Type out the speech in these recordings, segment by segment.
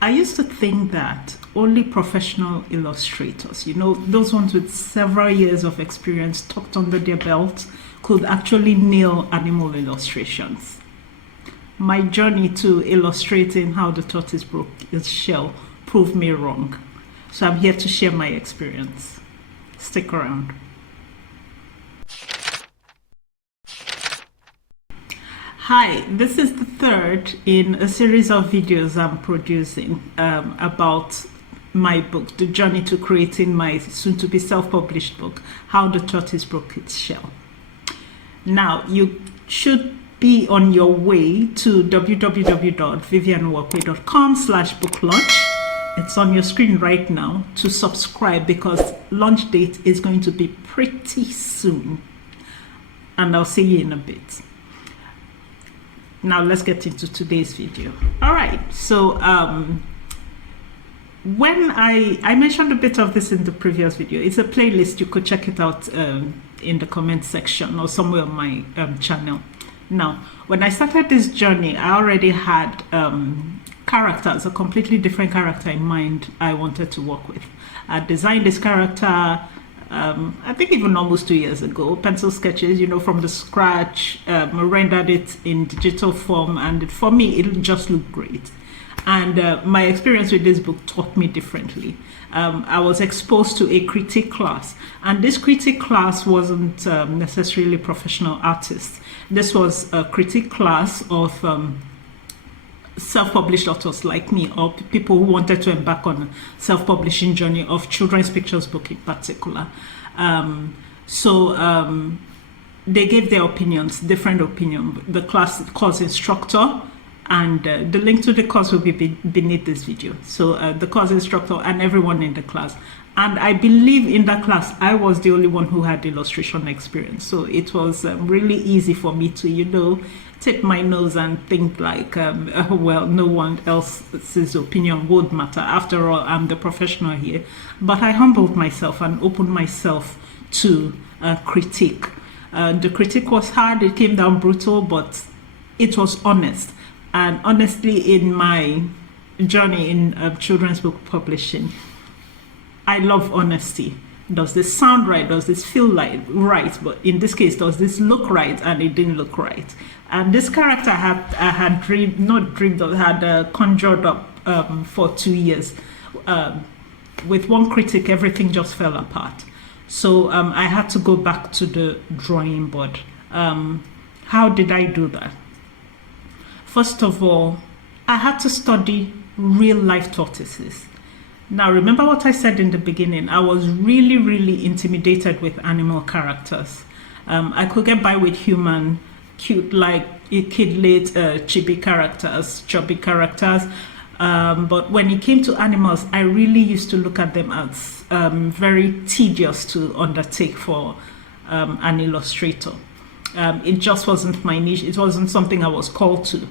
I used to think that only professional illustrators, those ones with several years of experience tucked under their belt, could actually nail animal illustrations. My journey to illustrating how the tortoise broke its shell proved me wrong. So I'm here to share my experience. Stick around. Hi, this is the third in a series of videos I'm producing about my book, the journey to creating my soon-to-be self-published book, How the Tortoise Broke Its Shell. Now, you should be on your way to www.vivianuwakwe.com/book launch. It's on your screen right now to subscribe because launch date is going to be pretty soon. And I'll see you in a bit. Now let's get into today's video. All right, so when I mentioned a bit of this in the previous video. It's a playlist. You could check it out in the comment section or somewhere on my channel. Now, when I started this journey, I already had characters, a completely different character in mind I wanted to work with. I designed this character I think even almost 2 years ago, pencil sketches, from the scratch, rendered it in digital form, and for me, it just looked great. And my experience with this book taught me differently. I was exposed to a critique class, and this critique class wasn't necessarily professional artists. This was a critique class of self-published authors like me, or people who wanted to embark on a self-publishing journey of children's pictures book in particular. They gave their opinions, different opinion. The course instructor, and the link to the course will be beneath this video. So the course instructor and everyone in the class. And I believe in that class, I was the only one who had illustration experience. So it was really easy for me to, tip my nose and think like, well, no one else's opinion would matter. After all, I'm the professional here. But I humbled myself and opened myself to critique. The critique was hard. It came down brutal, but it was honest. And honestly, in my journey in children's book publishing, I love honesty. Does this sound right? Does this feel like right? But in this case, does this look right? And it didn't look right. And this character I had conjured up for 2 years. With one critic, everything just fell apart. So I had to go back to the drawing board. How did I do that? First of all, I had to study real life tortoises. Now, remember what I said in the beginning. I was really, really intimidated with animal characters. I could get by with human, cute, like kid-lit, chubby characters. But when it came to animals, I really used to look at them as very tedious to undertake for an illustrator. It just wasn't my niche. It wasn't something I was called to.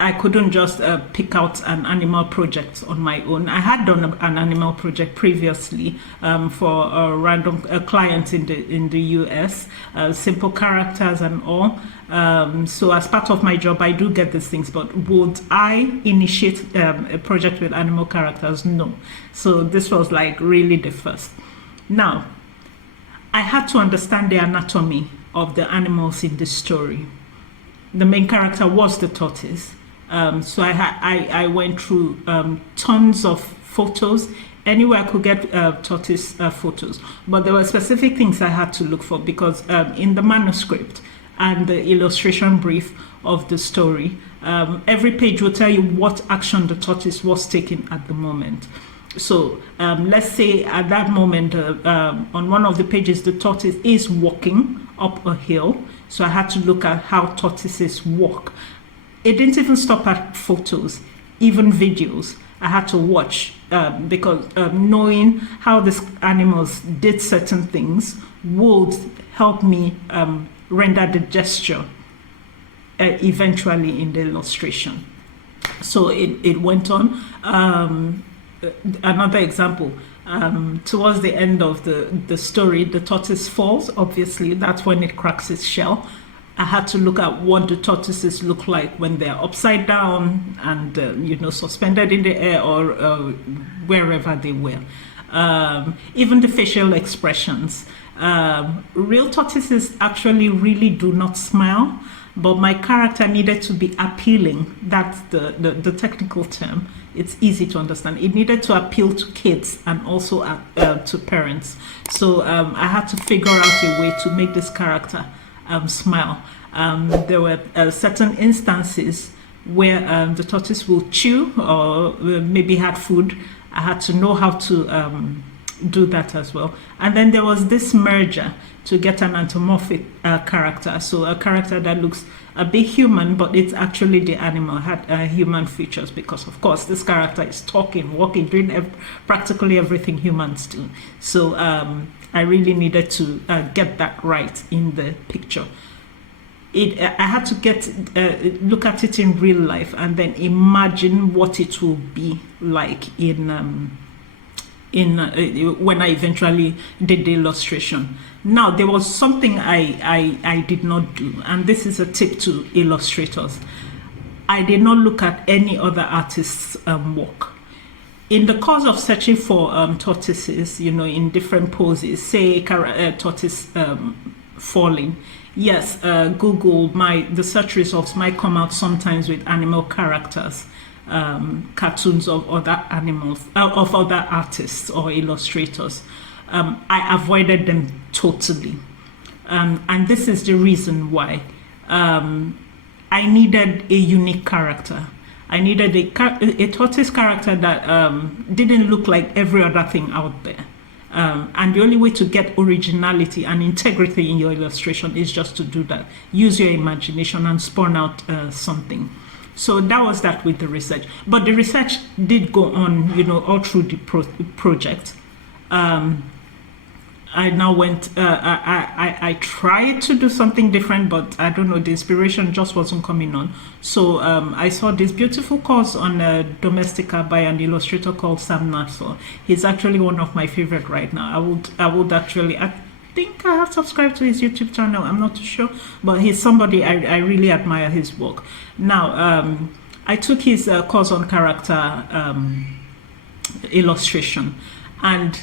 I couldn't just pick out an animal project on my own. I had done an animal project previously for a random client in the US, simple characters and all. So as part of my job, I do get these things, but would I initiate a project with animal characters? No. So this was like really the first. Now, I had to understand the anatomy of the animals in this story. The main character was the tortoise. So I went through tons of photos, anywhere I could get tortoise photos. But there were specific things I had to look for because in the manuscript and the illustration brief of the story, every page will tell you what action the tortoise was taking at the moment. So let's say at that moment, on one of the pages, the tortoise is walking up a hill. So I had to look at how tortoises walk. It didn't even stop at photos, even videos. I had to watch because knowing how these animals did certain things would help me render the gesture eventually in the illustration. So it went on. Another example, towards the end of the story, the tortoise falls. Obviously, that's when it cracks its shell. I had to look at what the tortoises look like when they're upside down and suspended in the air or wherever they were. Even the facial expressions. Real tortoises actually really do not smile, but my character needed to be appealing. That's the technical term. It's easy to understand. It needed to appeal to kids and also to parents. So I had to figure out a way to make this character smile. There were certain instances where the tortoise will chew or maybe had food. I had to know how to do that as well. And then there was this merger to get an anthropomorphic character. So a character that looks a bit human, but it's actually the animal, had human features, because of course this character is talking, walking, doing practically everything humans do. So I really needed to get that right in the picture. I had to look at it in real life and then imagine what it will be like when I eventually did the illustration. Now, there was something I did not do, and this is a tip to illustrators. I did not look at any other artist's work. In the course of searching for tortoises, in different poses, say tortoise falling, yes, Google, the search results might come out sometimes with animal characters, cartoons of other animals, of other artists or illustrators. I avoided them totally. And this is the reason why. I needed a unique character. I needed a tortoise character that didn't look like every other thing out there. And the only way to get originality and integrity in your illustration is just to do that. Use your imagination and spawn out something. So that was that with the research. But the research did go on, all through the project. I now went, I tried to do something different, but I don't know, the inspiration just wasn't coming on. So I saw this beautiful course on Domestica by an illustrator called Sam Nassau. He's actually one of my favorite right now. I think I have subscribed to his YouTube channel, I'm not too sure, but he's somebody I really admire his work. Now, I took his course on character illustration, and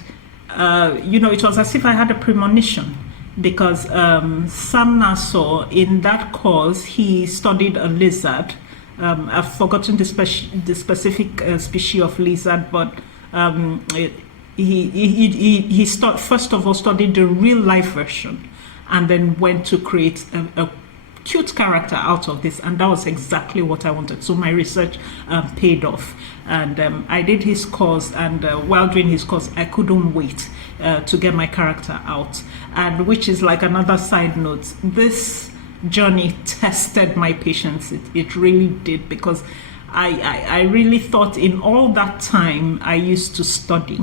it was as if I had a premonition, because Sam Nassau, in that course, he studied a lizard. I've forgotten the specific species of lizard, but he first of all studied the real life version, and then went to create a cute character out of this, and that was exactly what I wanted. So my research paid off, and I did his course, and while doing his course I couldn't wait to get my character out, and which is like another side note, this journey tested my patience. It really did, because I really thought in all that time I used to study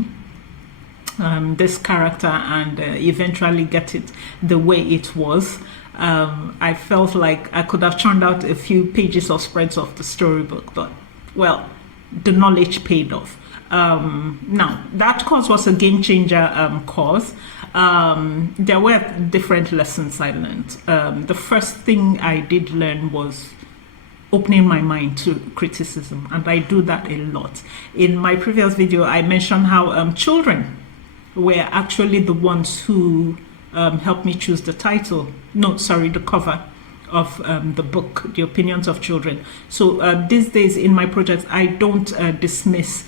this character and eventually get it the way it was. I felt like I could have churned out a few pages of spreads of the storybook, but well, the knowledge paid off. Now, that course was a game changer course. There were different lessons I learned. The first thing I did learn was opening my mind to criticism, and I do that a lot. In my previous video, I mentioned how children were actually the ones who helped me choose the the cover of the book, The Opinions of Children. So these days in my projects, I don't dismiss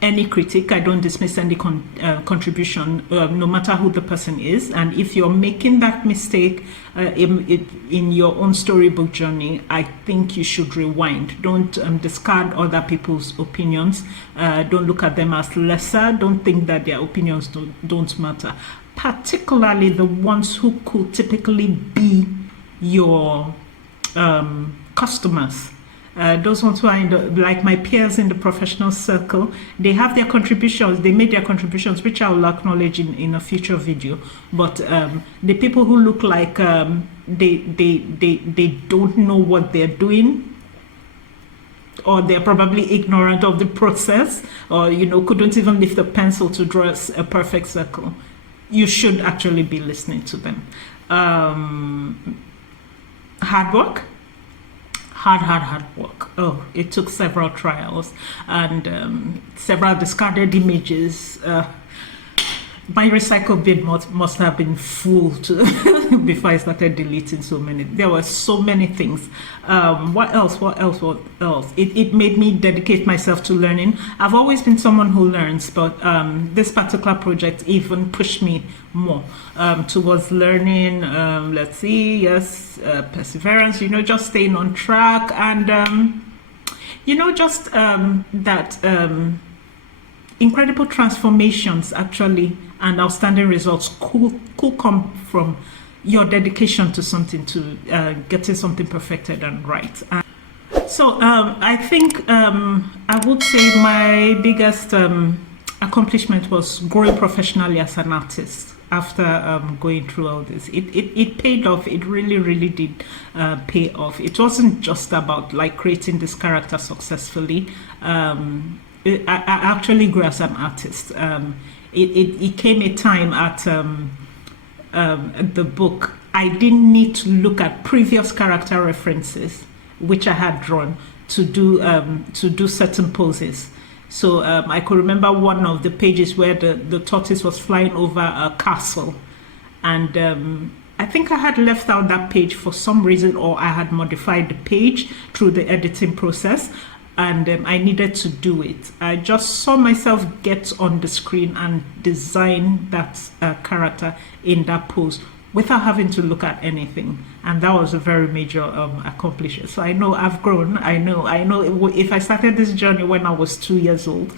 any critique, I don't dismiss any contribution, no matter who the person is. And if you're making that mistake in your own storybook journey, I think you should rewind. Don't discard other people's opinions. Don't look at them as lesser. Don't think that their opinions don't matter. Particularly the ones who could typically be your customers. Those ones who are like my peers in the professional circle, they have their contributions, they made their contributions, which I will acknowledge in a future video. But the people who look like they don't know what they're doing, or they're probably ignorant of the process, or couldn't even lift a pencil to draw a perfect circle, you should actually be listening to them. Hard work. Hard work. Oh, it took several trials and several discarded images. My recycle bin must have been full to before I started deleting so many. There were so many things. What else? What else? What else? It made me dedicate myself to learning. I've always been someone who learns, but this particular project even pushed me more towards learning. Let's see, yes, perseverance. Just staying on track and just that. Incredible transformations actually and outstanding results could come from your dedication to something, to getting something perfected and right. So I think I would say my biggest accomplishment was growing professionally as an artist after going through all this. It paid off. It really did pay off. It wasn't just about like creating this character successfully. I actually grew as an artist. It came a time at the book. I didn't need to look at previous character references, which I had drawn to do certain poses. So I could remember one of the pages where the tortoise was flying over a castle, and I think I had left out that page for some reason, or I had modified the page through the editing process, and I needed to do it. I just saw myself get on the screen and design that character in that pose without having to look at anything, and that was a very major accomplishment. So I know I've grown. I know. If I started this journey when I was 2 years old,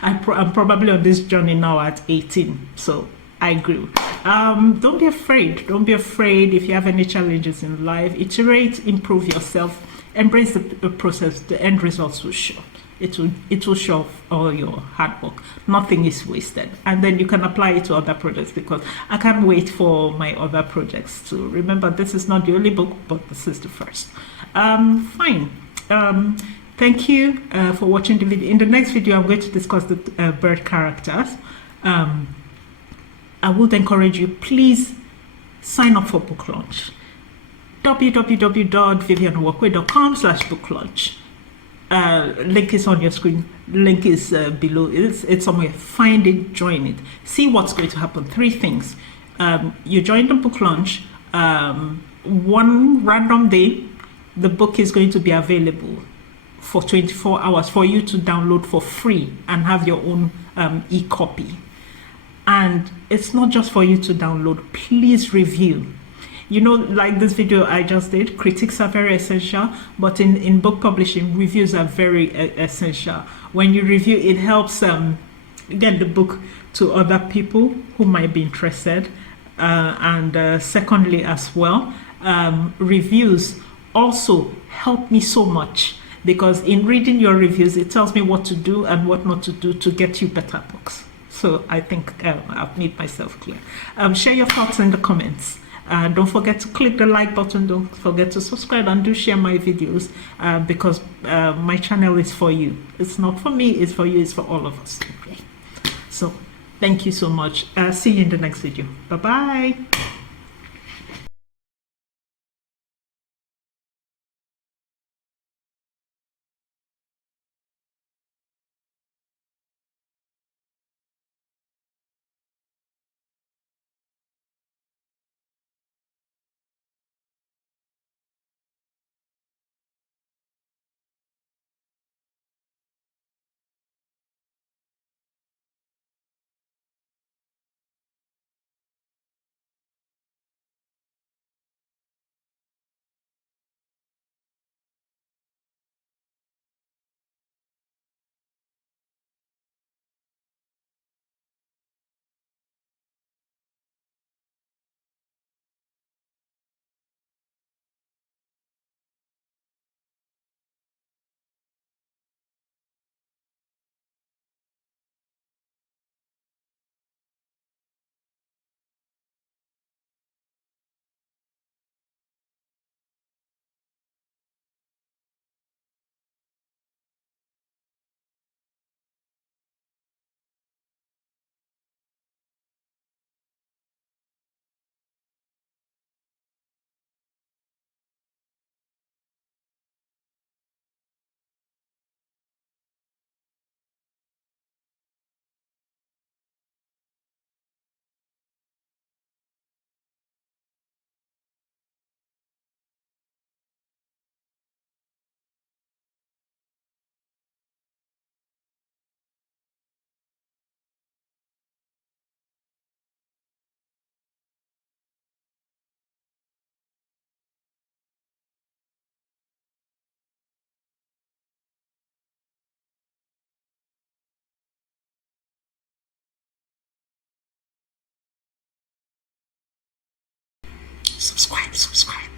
I'm probably on this journey now at 18. So I grew. Don't be afraid. Don't be afraid if you have any challenges in life. Iterate, improve yourself. Embrace the process. The end results will show. It will show all your hard work. Nothing is wasted, and then you can apply it to other projects, because I can't wait for my other projects to remember this is not the only book, but this is the first. Fine. Thank you for watching the video. In the next video, I'm going to discuss the bird characters. I would encourage you, please sign up for book launch. www.vivianuwakwe.com/book launch. Link is on your screen. Link is below. It's somewhere. Find it, join it. See what's going to happen. 3 things. You join the book launch. One random day, the book is going to be available for 24 hours for you to download for free and have your own e-copy. And it's not just for you to download. Please review. Like this video I just did, critiques are very essential, but in book publishing, reviews are very essential. When you review, it helps get the book to other people who might be interested. And secondly as well, reviews also help me so much, because in reading your reviews, it tells me what to do and what not to do to get you better books. So I think I've made myself clear. Share your thoughts in the comments. Don't forget to click the like button. Don't forget to subscribe, and do share my videos, because my channel is for you. It's not for me, it's for you, it's for all of us. Okay. So thank you so much. See you in the next video. Bye-bye. subscribe.